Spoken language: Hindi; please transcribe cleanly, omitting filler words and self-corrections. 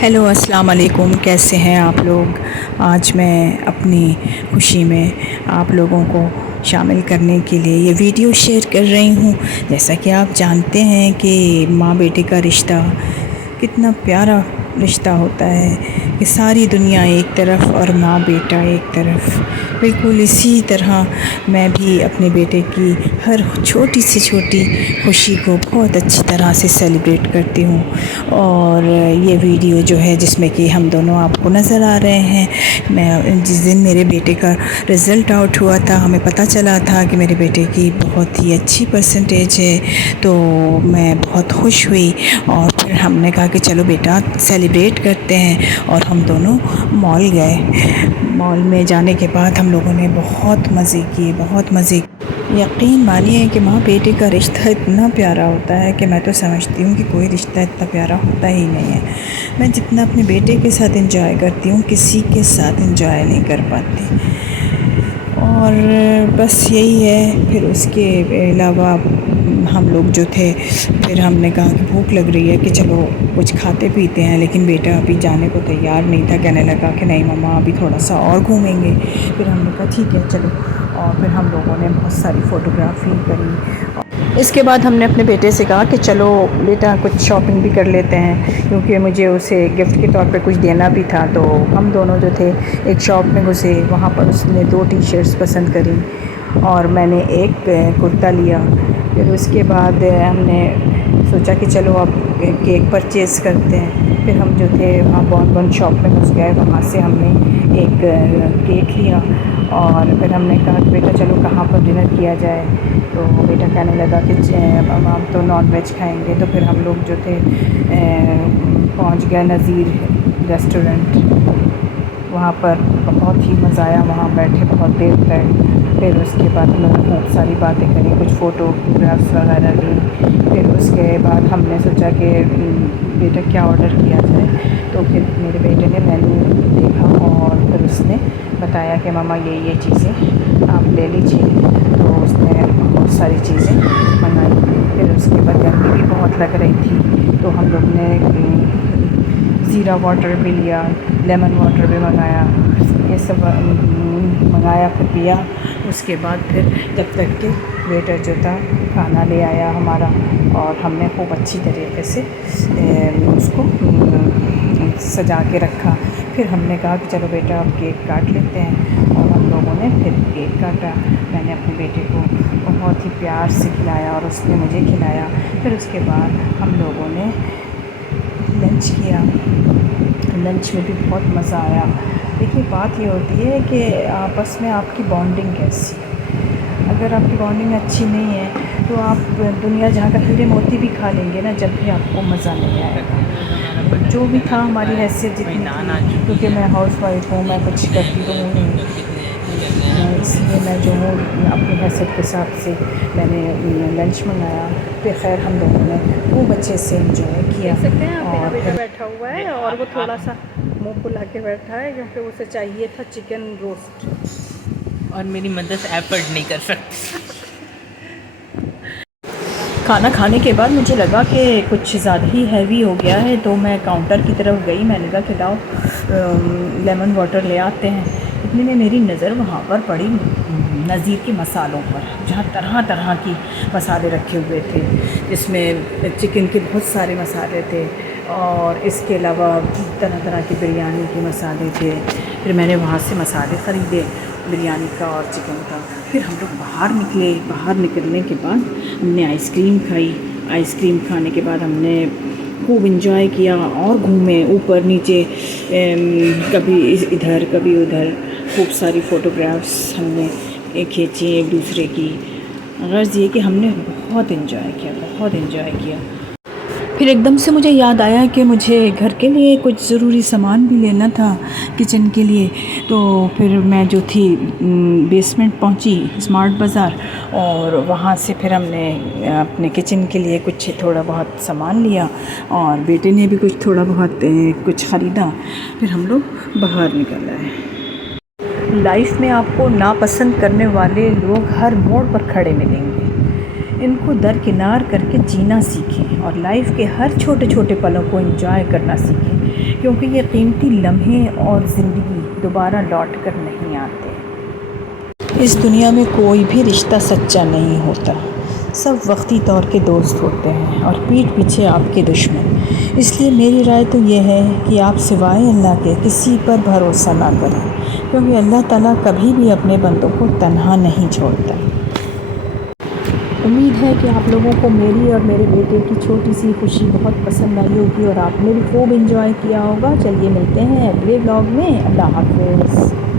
हेलो अस्सलाम वालेकुम, कैसे हैं आप लोग। आज मैं अपनी खुशी में आप लोगों को शामिल करने के लिए ये वीडियो शेयर कर रही हूँ। जैसा कि आप जानते हैं कि माँ बेटे का रिश्ता कितना प्यारा रिश्ता होता है कि सारी दुनिया एक तरफ और माँ बेटा एक तरफ। बिल्कुल इसी तरह मैं भी अपने बेटे की हर छोटी से छोटी खुशी को बहुत अच्छी तरह से सेलिब्रेट करती हूँ। और ये वीडियो जो है जिसमें कि हम दोनों आपको नज़र आ रहे हैं, मैं जिस दिन मेरे बेटे का रिज़ल्ट आउट हुआ था, हमें पता चला था कि मेरे बेटे की बहुत ही अच्छी परसेंटेज है, तो मैं बहुत खुश हुई। और फिर हमने कहा कि चलो बेटा सेलिब्रेट करते हैं, और हम दोनों मॉल गए। मॉल में जाने के बाद हम लोगों ने बहुत मज़े किए, बहुत मज़े। यकीन मानिए कि माँ बेटे का रिश्ता इतना प्यारा होता है कि मैं तो समझती हूँ कि कोई रिश्ता इतना प्यारा होता ही नहीं है। मैं जितना अपने बेटे के साथ एंजॉय करती हूँ, किसी के साथ एंजॉय नहीं कर पाती। और बस यही है। फिर उसके अलावा हम लोग जो थे, फिर हमने कहा कि भूख लग रही है कि चलो कुछ खाते पीते हैं, लेकिन बेटा अभी जाने को तैयार नहीं था। कहने लगा कि नहीं मम्मा, अभी थोड़ा सा और घूमेंगे। फिर हमने कहा ठीक है चलो, और फिर हम लोगों ने बहुत सारी फ़ोटोग्राफी करी। इसके बाद हमने अपने बेटे से कहा कि चलो बेटा कुछ शॉपिंग भी कर लेते हैं, क्योंकि मुझे उसे गिफ्ट के तौर पे कुछ देना भी था। तो हम दोनों जो थे एक शॉप में घुसे, वहाँ पर उसने 2 टी शर्ट्स पसंद करी और मैंने एक कुर्ता लिया। फिर उसके बाद हमने सोचा कि चलो अब केक परचेज़ करते हैं। फिर हम जो थे वहाँ बॉन शॉप में घुस गए, वहाँ से हमने एक केक लिया। और फिर हमने कहा कि बेटा चलो कहाँ पर डिनर किया जाए। तो बेटा कहने लगा कि अब हम तो नॉन वेज खाएंगे। तो फिर हम लोग जो थे पहुँच गए नज़ीर रेस्टोरेंट। वहाँ पर बहुत ही मज़ा आया, वहाँ बैठे बहुत देर तक। फिर उसके बाद हम लोगों ने खूब सारी बातें करी, कुछ फ़ोटोग्राफ्स वगैरह ली। फिर उसके बाद हमने सोचा कि बेटा क्या ऑर्डर किया जाए। तो फिर मेरे बेटे ने मेन्यू देखा और फिर उसने बताया कि मम्मा ये चीज़ें आप ले लीजिए। तो उसने बहुत सारी चीज़ें मंगाई। फिर उसके बाद गर्मी भी बहुत लग रही थी, तो हम लोग ने ज़ीरा वाटर भी लिया, लेमन वाटर भी मंगाया, ये सब मंगाया, फिर पिया। उसके बाद फिर जब तक कि वेटर जो था खाना ले आया हमारा, और हमने खूब अच्छी तरीके से उसको सजा के रखा। फिर हमने कहा कि चलो बेटा अब केक काट लेते हैं, और हम लोगों ने फिर केक काटा। मैंने अपने बेटे को बहुत ही प्यार से खिलाया और उसने मुझे खिलाया। फिर उसके बाद हम लोगों ने लंच किया। लंच में भी बहुत मज़ा आया। देखिए बात ये होती है कि आपस में आपकी बॉन्डिंग कैसी है। अगर आपकी बॉन्डिंग अच्छी नहीं है तो आप दुनिया जहाँ का हीरे मोती भी खा लेंगे ना, जब भी आपको मज़ा नहीं आएगा। जो भी था हमारी हैसियत जितनी थी, क्योंकि मैं हाउस वाइफ हूँ, मैं कुछ करती तो हूँ नहीं, इसलिए मैं जो हूँ अपनी हैसियत के हिसाब से मैंने लंच मंगाया। फिर खैर हम लोगों ने खूब अच्छे से एंजॉय किया। देख सकते हैं आप, मेरा और बेटा फिर बैठा हुआ है और वो थोड़ा सा मुंह फुला के बैठा है, क्योंकि उसे चाहिए था चिकन रोस्ट। और मेरी मदद एफर्ट नहीं कर सकती। खाना खाने के बाद मुझे लगा कि कुछ ज़्यादा ही हैवी हो गया है, तो मैं काउंटर की तरफ गई। मैंने कहा कि लाओ लेमन वाटर ले आते हैं। इतने में मेरी नज़र वहाँ पर पड़ी नज़ीर के मसालों पर, जहाँ तरह तरह की मसाले रखे हुए थे, जिसमें चिकन के बहुत सारे मसाले थे, और इसके अलावा तरह तरह के बिरयानी के मसाले थे। फिर मैंने वहाँ से मसाले ख़रीदे बिरयानी का और चिकन का। फिर हम लोग बाहर निकले। बाहर निकलने के बाद हमने आइसक्रीम खाई। आइसक्रीम खाने के बाद हमने खूब इंजॉय किया और घूमे ऊपर नीचे, कभी इधर कभी उधर। खूब सारी फ़ोटोग्राफ्स हमने खींची एक दूसरे की। गर्ज़ ये कि हमने बहुत इंजॉय किया, बहुत इंजॉय किया। फिर एकदम से मुझे याद आया कि मुझे घर के लिए कुछ ज़रूरी सामान भी लेना था, किचन के लिए। तो फिर मैं जो थी बेसमेंट पहुंची, स्मार्ट बाज़ार, और वहाँ से फिर हमने अपने किचन के लिए कुछ थोड़ा बहुत सामान लिया, और बेटे ने भी कुछ थोड़ा बहुत कुछ ख़रीदा। फिर हम लोग बाहर निकल आए। लाइफ में आपको नापसंद करने वाले लोग हर मोड़ पर खड़े मिलेंगे। इनको दरकिनार करके जीना सीखें और लाइफ के हर छोटे छोटे पलों को एंजॉय करना सीखें। क्योंकि ये कीमती लम्हे और ज़िंदगी दोबारा लौट कर नहीं आते। इस दुनिया में कोई भी रिश्ता सच्चा नहीं होता, सब वक्ती तौर के दोस्त होते हैं और पीठ पीछे आपके दुश्मन। इसलिए मेरी राय तो ये है कि आप सिवाय अल्लाह के किसी पर भरोसा ना करें, क्योंकि अल्लाह ताला कभी भी अपने बंदों को तन्हा नहीं छोड़ता। उम्मीद है कि आप लोगों को मेरी और मेरे बेटे की छोटी सी खुशी बहुत पसंद आई होगी और आपने भी खूब एंजॉय किया होगा। चलिए मिलते हैं अगले ब्लॉग में। अल्लाह हाफ़िज़।